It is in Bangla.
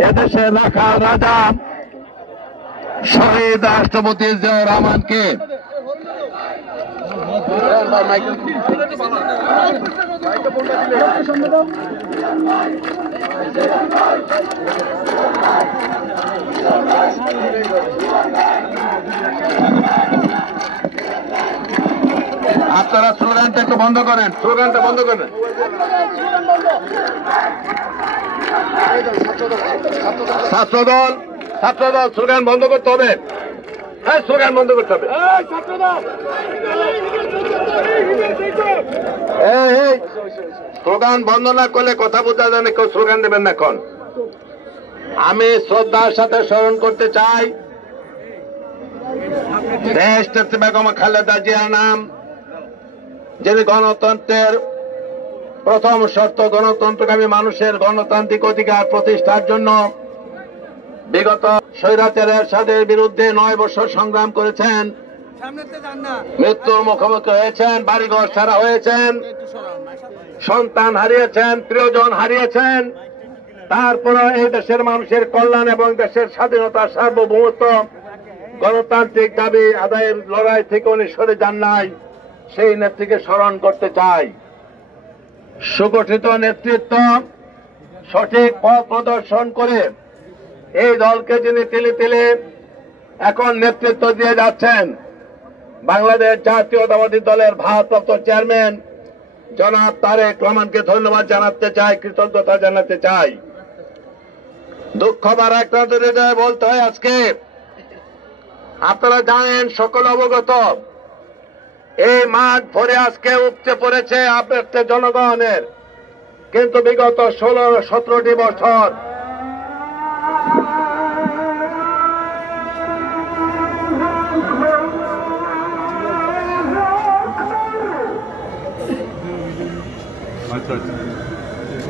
এদেশের রাখাল রাজা শহীদ রাষ্ট্রপতি জিয়াউর রহমানকে আপনারা স্লোগানটা একটু বন্ধ করেন, স্লোগানটা বন্ধ করেন। ছাত্রদল স্লোগান বন্ধ করতে হবে। হ্যাঁ, স্লোগান বন্ধ করতে হবে। স্লোগান বন্ধ না করলে কথা বোঝা যায় না, কেউ স্লোগান দেবেন না। এখন আমি শ্রদ্ধার সাথে স্মরণ করতে চাই দেশ নেত্রী বেগম খালেদা জিয়ার নাম, যিনি গণতন্ত্রের প্রথম শর্ত গণতন্ত্রকামী মানুষের গণতান্ত্রিক অধিকার প্রতিষ্ঠার জন্য বিগত স্বৈরাচারের এরশাদের বিরুদ্ধে 9 বছর সংগ্রাম করেছেন, মৃত্যুর মুখোমুখি হয়েছেন, বাড়িঘর ছাড়া হয়েছেন, সন্তান হারিয়েছেন, প্রিয়জন হারিয়েছেন। তারপরে এই দেশের মানুষের কল্যাণ এবং দেশের স্বাধীনতা, সার্বভৌমত্ব, গণতান্ত্রিক দাবি আদায়ের লড়াই থেকে উনি সরে যান নাই। সেই নেত্রীকে স্মরণ করতে চাই। সুগঠিত নেতৃত্ব, সঠিক পথ প্রদর্শন করে এই দলকে যিনি তিলে তিলে এখন নেতৃত্ব দিয়ে যাচ্ছেন, বাংলাদেশ জাতীয়তাবাদী দলের ভারপ্রাপ্ত চেয়ারম্যান জনাব তারেক রহমানকে ধন্যবাদ জানাতে চাই, কৃতজ্ঞতা জানাতে চাই। দুঃখ বারাক্রান্ত হৃদয়ে বলতে হয়, আজকে আপনারা জানেন, সকল অবগত, এই মাঠ ভরে আজকে উপচে পড়েছে আপনাদের জনগণের, কিন্তু বিগত 16-17টি বছর